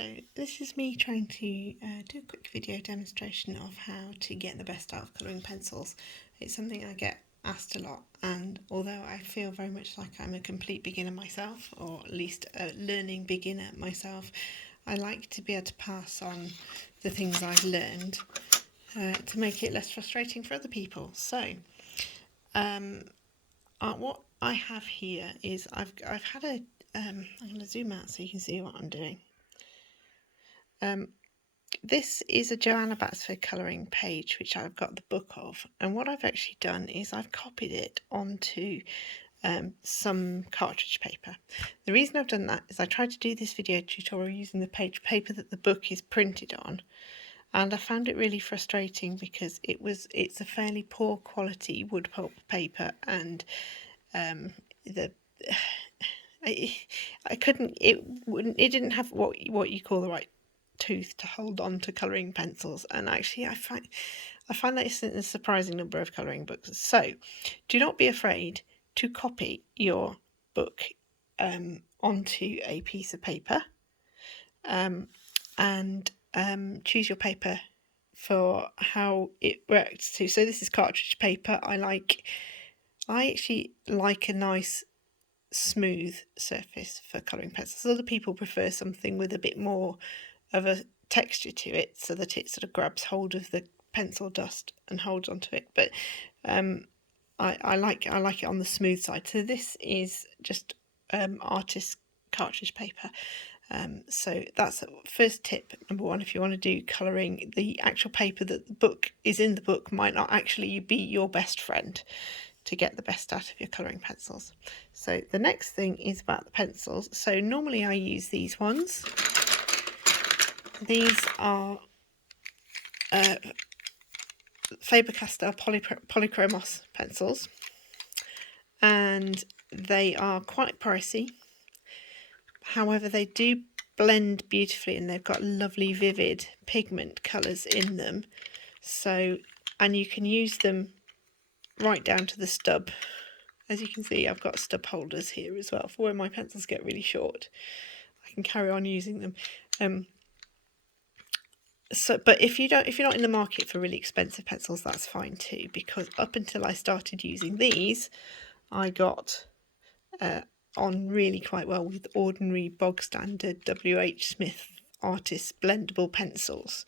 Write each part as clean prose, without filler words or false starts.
So this is me trying to do a quick video demonstration of how to get the best out of colouring pencils. It's something I get asked a lot, and although I feel very much like I'm a complete beginner myself, or at least a learning beginner myself, I like to be able to pass on the things I've learned to make it less frustrating for other people. So what I have here is I've had a I'm going to zoom out so you can see what I'm doing. This is a Johanna Batsford colouring page which I've got the book of, and what I've actually done is I've copied it onto some cartridge paper. The reason I've done that is I tried to do this video tutorial using the page paper that the book is printed on, and I found it really frustrating because it's a fairly poor quality wood pulp paper, and it didn't have what you call the right tooth to hold on to colouring pencils, and actually I find that it's in a surprising number of colouring books. So do not be afraid to copy your book onto a piece of paper, and choose your paper for how it works too. So this is cartridge paper. I actually like a nice smooth surface for colouring pencils. Other people prefer something with a bit more of a texture to it so that it sort of grabs hold of the pencil dust and holds onto it, but I like it on the smooth side. So this is just artist cartridge paper. So that's first tip number one. If you want to do colouring, the actual paper that the book is in the book might not actually be your best friend to get the best out of your colouring pencils. So the next thing is about the pencils. So normally I use these ones. These are Faber-Castell Polychromos pencils, and they are quite pricey. However, they do blend beautifully, and they've got lovely vivid pigment colours in them. So, and you can use them right down to the stub. As you can see, I've got stub holders here as well for when my pencils get really short. I can carry on using them. But if you're not in the market for really expensive pencils, that's fine too, because up until I started using these, I got on really quite well with ordinary bog standard WH Smith Artist blendable pencils.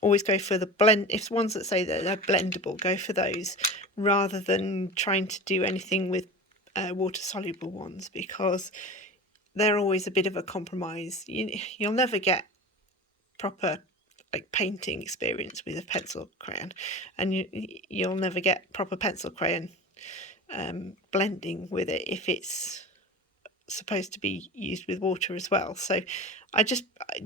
Always go for the blend. If ones that say that they're blendable, go for those rather than trying to do anything with water soluble ones, because they're always a bit of a compromise. You'll never get proper painting experience with a pencil crayon, and you'll never get proper pencil crayon blending with it if it's supposed to be used with water as well. So I just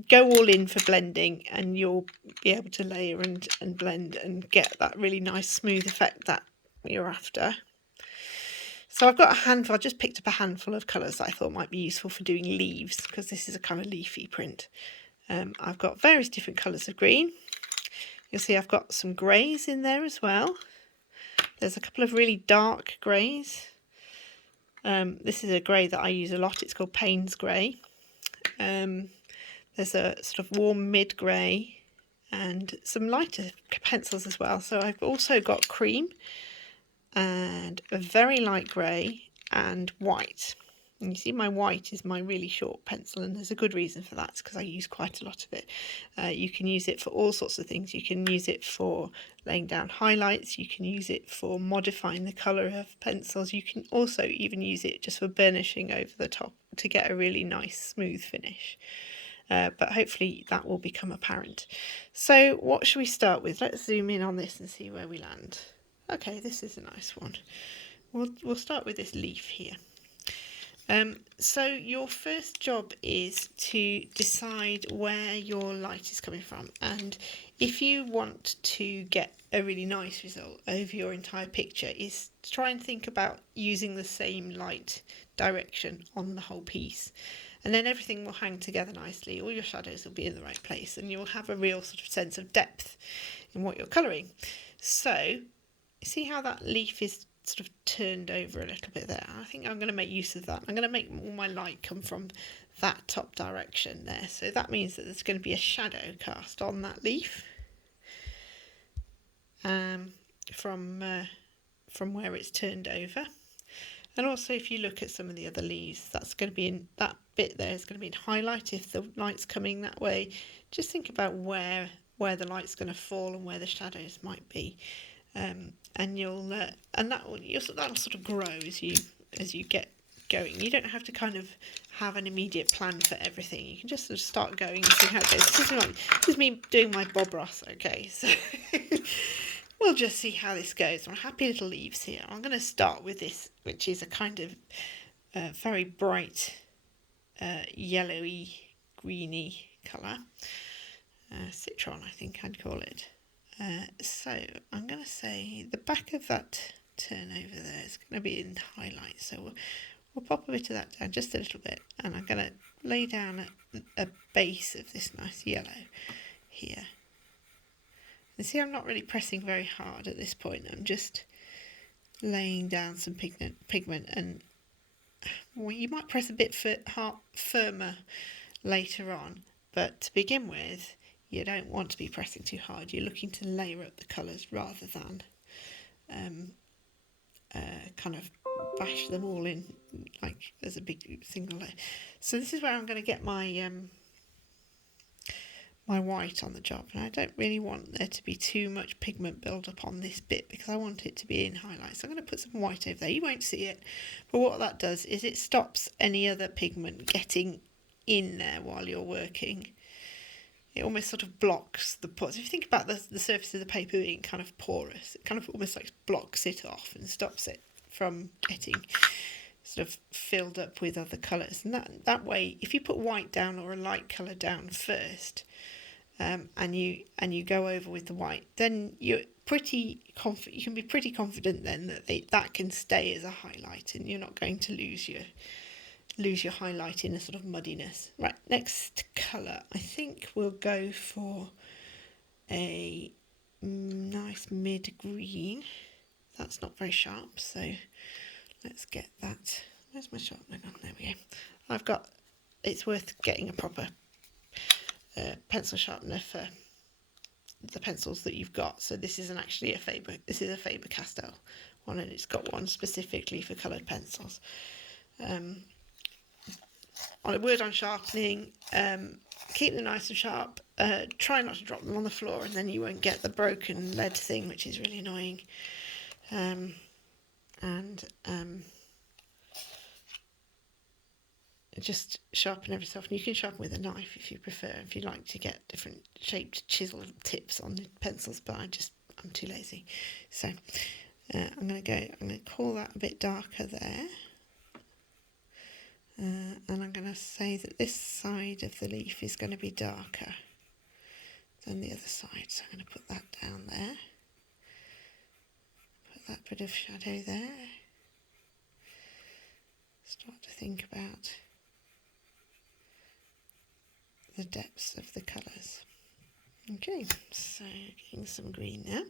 go all in for blending, and you'll be able to layer and blend and get that really nice smooth effect that you're after. So I've got a handful. I just picked up a handful of colours that I thought might be useful for doing leaves, because this is a kind of leafy print. I've got various different colours of green. You'll see I've got some greys in there as well. There's a couple of really dark greys. This is a grey that I use a lot. It's called Payne's Grey. There's a sort of warm mid grey and some lighter pencils as well. So I've also got cream and a very light grey and white. And you see my white is my really short pencil, and there's a good reason for that. It's because I use quite a lot of it. You can use it for all sorts of things. You can use it for laying down highlights. You can use it for modifying the colour of pencils. You can also even use it just for burnishing over the top to get a really nice smooth finish. But hopefully that will become apparent. So what should we start with? Let's zoom in on this and see where we land. Okay, this is a nice one. We'll start with this leaf here. So your first job is to decide where your light is coming from, and if you want to get a really nice result over your entire picture, is to try and think about using the same light direction on the whole piece, and then everything will hang together nicely. All your shadows will be in the right place, and you'll have a real sort of sense of depth in what you're colouring. So see how that leaf is sort of turned over a little bit there. I think I'm going to make use of that. I'm going to make all my light come from that top direction there. So that means that there's going to be a shadow cast on that leaf from where it's turned over. And also, if you look at some of the other leaves, that's going to be in that bit there is going to be in highlight if the light's coming that way. Just think about where the light's going to fall and where the shadows might be, and that'll sort of grow as you get going. You don't have to kind of have an immediate plan for everything. You can just sort of start going and see how it goes. This is me doing my Bob Ross. Okay, so. We'll just see how this goes. I'm happy little leaves here. I'm going to start with this, which is a kind of very bright yellowy, greeny colour. Citron, I think I'd call it. So I'm going to say the back of that turnover there is going to be in highlight. So we'll pop a bit of that down, just a little bit. And I'm going to lay down a base of this nice yellow here. And see, I'm not really pressing very hard at this point. I'm just laying down some pigment, and well, you might press a bit firmer later on. But to begin with, you don't want to be pressing too hard. You're looking to layer up the colours rather than kind of bash them all in like as a big single layer. So this is where I'm going to get my my white on the job, and I don't really want there to be too much pigment build up on this bit because I want it to be in highlight. So I'm going to put some white over there. You won't see it, but what that does is it stops any other pigment getting in there while you're working. It almost sort of blocks the pores. If you think about the surface of the paper being kind of porous, it kind of almost like blocks it off and stops it from getting sort of filled up with other colours. And that way, if you put white down or a light colour down first, and you go over with the white, then you're pretty confident. You can be pretty confident then that can stay as a highlight, and you're not going to lose your highlight in a sort of muddiness. Right, next colour. I think we'll go for a nice mid green. That's not very sharp, so let's get that. Where's my sharpener gone? There we go. It's worth getting a proper pencil sharpener for the pencils that you've got. So this isn't actually a Faber. This is a Faber-Castell one, and it's got one specifically for coloured pencils. On a word on sharpening, keep them nice and sharp. Try not to drop them on the floor, and then you won't get the broken lead thing, which is really annoying. Just sharpen every so often. You can sharpen with a knife if you prefer, if you like to get different shaped chisel tips on the pencils, but I'm too lazy. So I'm going to call that a bit darker there. And I'm going to say that this side of the leaf is going to be darker than the other side. So I'm going to put that down there. Put that bit of shadow there. Start to think about the depths of the colours. Okay, so getting some green now.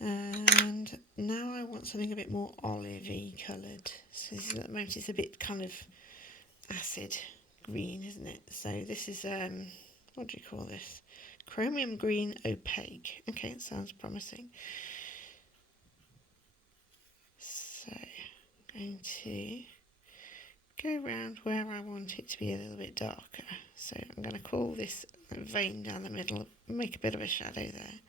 And now I want something a bit more olivey coloured. So this is, at the moment it's a bit kind of acid green, isn't it? So this is, what do you call this? Chromium green opaque. Okay, it sounds promising. So I'm going to go around where I want it to be a little bit darker. So I'm going to call this vein down the middle, make a bit of a shadow there,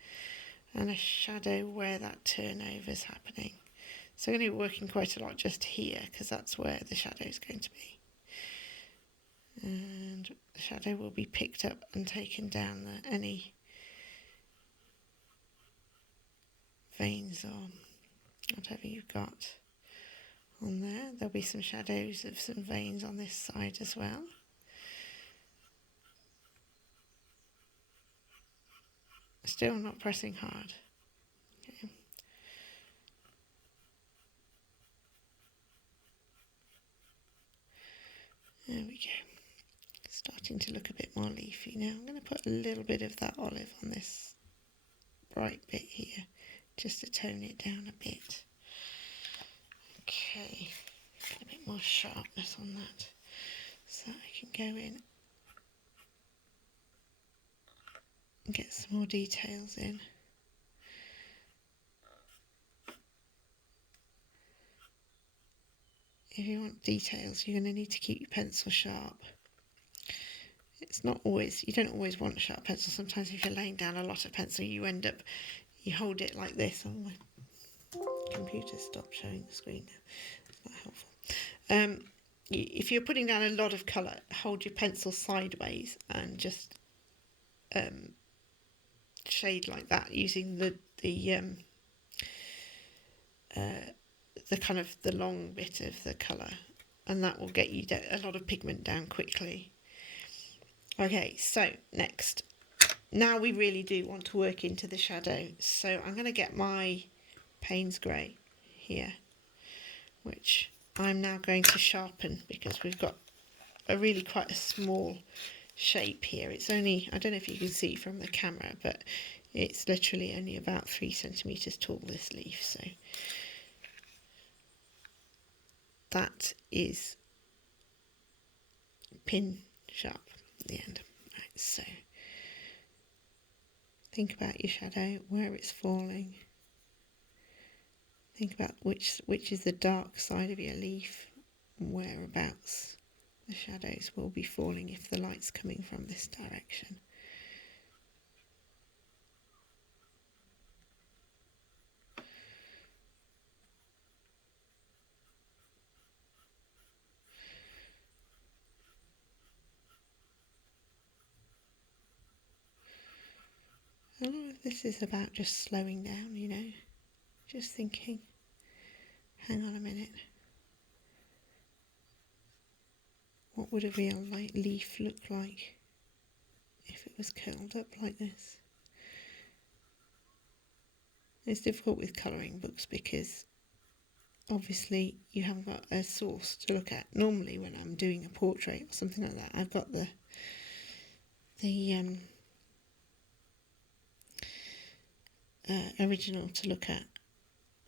and a shadow where that turnover is happening. So I'm going to be working quite a lot just here because that's where the shadow is going to be. And the shadow will be picked up and taken down any veins or whatever you've got on there. There'll be some shadows of some veins on this side as well. Still not pressing hard. Okay. There we go. Starting to look a bit more leafy now. I'm going to put a little bit of that olive on this bright bit here, just to tone it down a bit. Okay, get a bit more sharpness on that so I can go in and get some more details in. If you want details, you're going to need to keep your pencil sharp. It's not always, you don't always want a sharp pencil. Sometimes if you're laying down a lot of pencil, you end up, you hold it like this. Oh, my computer stopped showing the screen now. It's not helpful. If you're putting down a lot of colour, hold your pencil sideways and just shade like that using the kind of the long bit of the colour, and that will get you a lot of pigment down quickly. Okay, so next, now we really do want to work into the shadow, so I'm going to get my Payne's Grey here, which I'm now going to sharpen because we've got a really quite a small shape here. It's only, I don't know if you can see from the camera, but it's literally only about 3 centimetres tall, this leaf, so that is pin sharp at the end. Right, so think about your shadow, where it's falling. Think about which is the dark side of your leaf, and whereabouts the shadows will be falling if the light's coming from this direction. A lot of this is about just slowing down, you know, just thinking, hang on a minute, what would a real light leaf look like if it was curled up like this? It's difficult with colouring books because obviously you haven't got a source to look at. Normally when I'm doing a portrait or something like that, I've got the original to look at,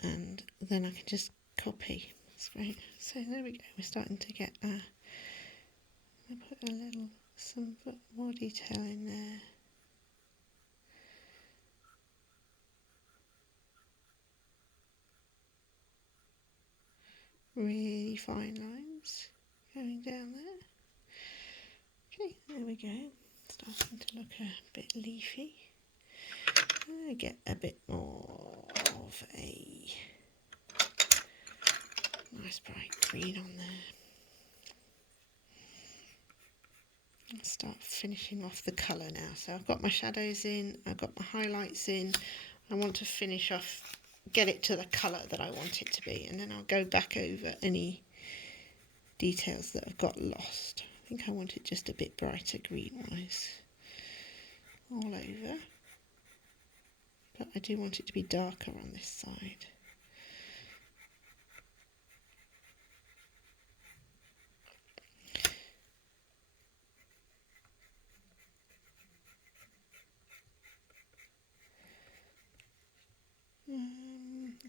and then I can just copy. That's great. So there we go, we're starting to get I'll put a little, some more detail in there. Really fine lines going down there. Okay, there we go. Starting to look a bit leafy. Get a bit more of a nice bright green on there. I'll start finishing off the colour now. So I've got my shadows in, I've got my highlights in. I want to finish off, get it to the colour that I want it to be, and then I'll go back over any details that I've got lost. I think I want it just a bit brighter green wise all over, but I do want it to be darker on this side.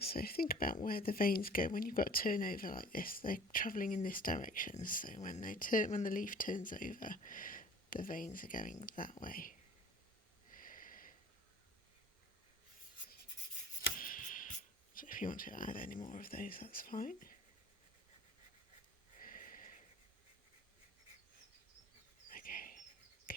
So think about where the veins go. When you've got a turnover like this, they're travelling in this direction. So when the leaf turns over, the veins are going that way. So if you want to add any more of those, that's fine. Okay, good.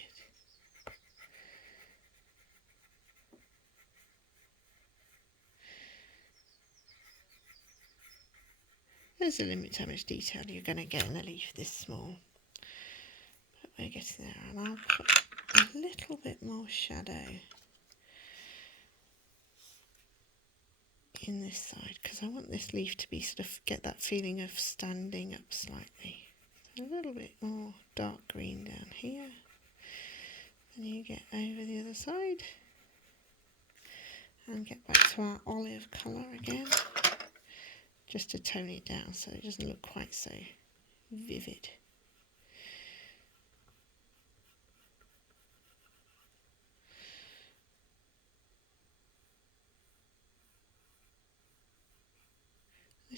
There's a limit to how much detail you're going to get in a leaf this small. But we're getting there, and I'll put a little bit more shadow in this side because I want this leaf to be sort of get that feeling of standing up slightly. So a little bit more dark green down here. And you get over the other side and get back to our olive colour again, just to tone it down so it doesn't look quite so vivid.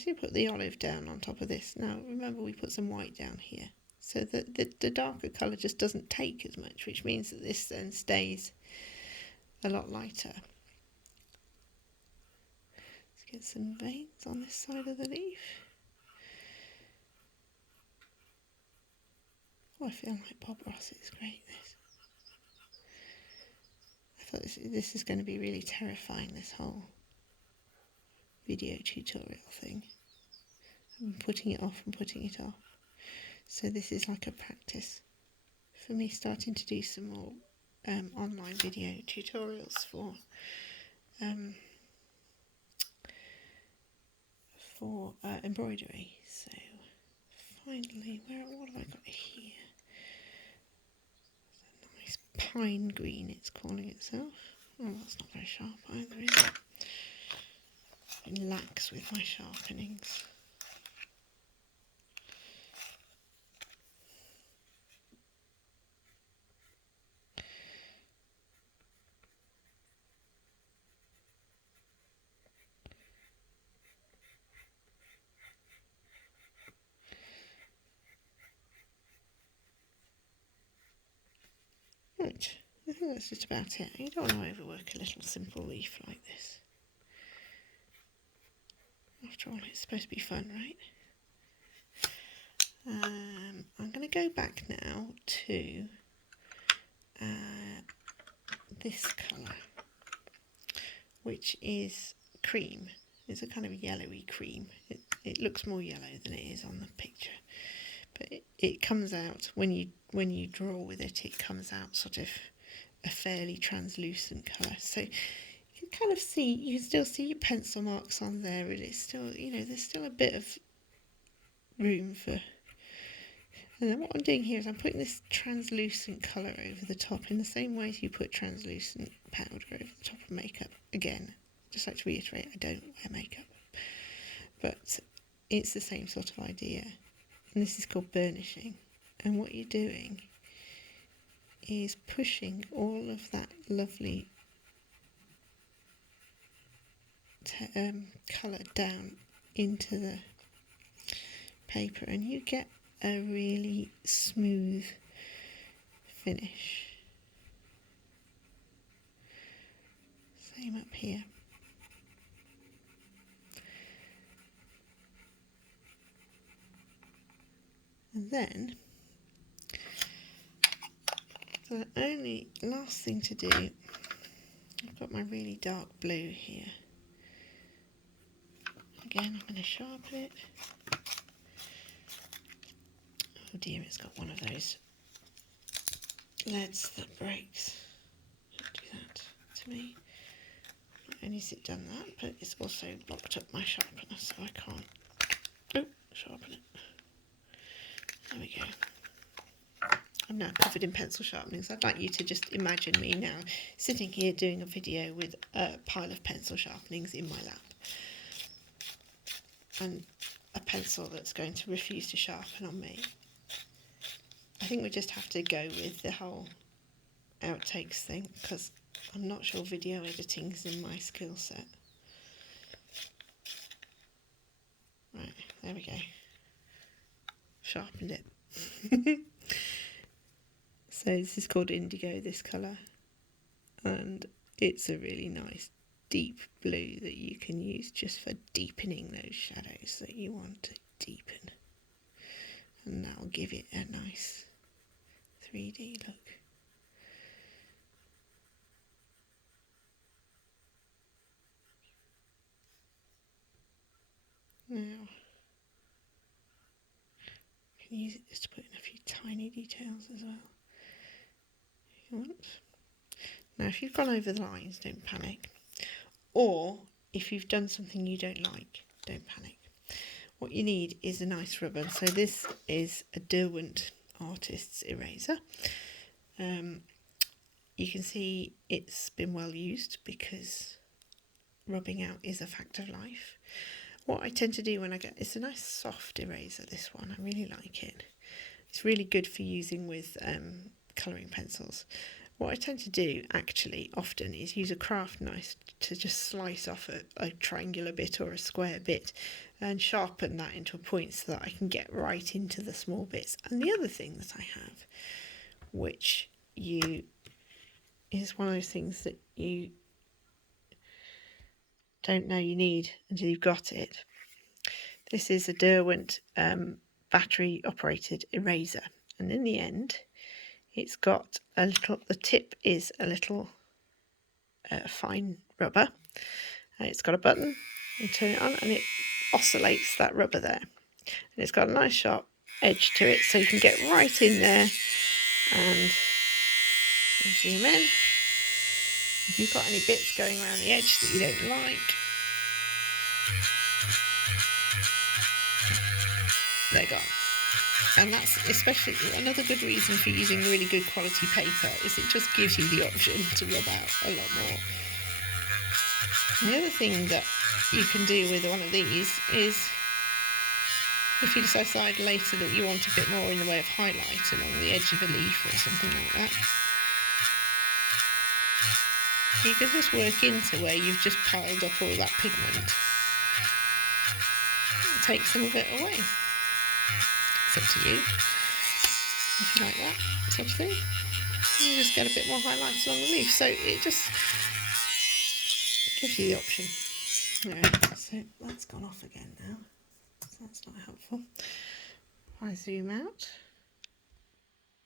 Let's put the olive down on top of this. Now remember we put some white down here, so that the darker colour just doesn't take as much, which means that this then stays a lot lighter. Let's get some veins on this side of the leaf. Oh, I feel like Bob Ross. It's great, this. I thought this is going to be really terrifying, this whole video tutorial thing. I'm putting it off and putting it off. So this is like a practice for me starting to do some more online video tutorials for embroidery. So finally, what have I got here? It's a nice pine green, it's calling itself. Oh, that's not very sharp either, is it? It lacks with my sharpenings. Right, I think that's just about it. You don't want to overwork a little simple leaf like this. After all, it's supposed to be fun, right? I'm going to go back now to this colour, which is cream. It's a kind of yellowy cream. It looks more yellow than it is on the picture, but it comes out when you draw with it. It comes out sort of a fairly translucent colour. So you can kind of see, you can still see your pencil marks on there, and it's still, you know, there's still a bit of room for. And then what I'm doing here is I'm putting this translucent colour over the top in the same way as you put translucent powder over the top of makeup. Again, just like to reiterate, I don't wear makeup, but it's the same sort of idea. And this is called burnishing. And what you're doing is pushing all of that lovely colour down into the paper, and you get a really smooth finish. Same up here. And then the only last thing to do, I've got my really dark blue here. Again, I'm going to sharpen it. Oh dear, it's got one of those leads that breaks. Don't do that to me. Not only has it done that, but it's also locked up my sharpener, so I can't sharpen it. There we go. I'm now covered in pencil sharpenings. I'd like you to just imagine me now sitting here doing a video with a pile of pencil sharpenings in my lap. And a pencil that's going to refuse to sharpen on me. I think we just have to go with the whole outtakes thing, because I'm not sure video editing is in my skill set. Right, there we go. Sharpened it. So this is called Indigo, this colour, and it's a really nice deep blue that you can use just for deepening those shadows that you want to deepen, and that will give it a nice 3D look. Now you can use it just to put in a few tiny details as well. Now if you've gone over the lines, don't panic. Or if you've done something you don't like, don't panic. What you need is a nice rubber. So this is a Derwent Artist's Eraser. You can see it's been well used because rubbing out is a fact of life. What I tend to do when I get, it's a nice soft eraser, this one, I really like it. It's really good for using with colouring pencils. What I tend to do actually often is use a craft knife to just slice off a triangular bit or a square bit and sharpen that into a point so that I can get right into the small bits. And the other thing that I have, which is one of those things that you don't know you need until you've got it. This is a Derwent battery operated eraser, and in the end it's got a little, the tip is a little fine rubber. It's got a button, you turn it on and it oscillates that rubber there, and it's got a nice sharp edge to it, so you can get right in there and zoom in. If you've got any bits going around the edge that you don't like, they're gone. And that's especially another good reason for using really good quality paper, is it just gives you the option to rub out a lot more. And the other thing that you can do with one of these is, if you decide later that you want a bit more in the way of highlight along the edge of a leaf or something like that, you can just work into where you've just piled up all that pigment. Take some of it away. It's up to you if you like that sort of thing. You just get a bit more highlights along the leaf, so it just gives you the option. Right, so that's gone off again now, so that's not helpful. If I zoom out,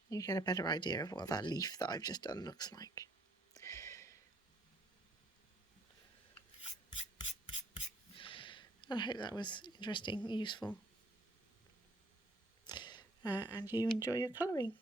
you get a better idea of what that leaf that I've just done looks like. I hope that was interesting, useful, and you enjoy your colouring.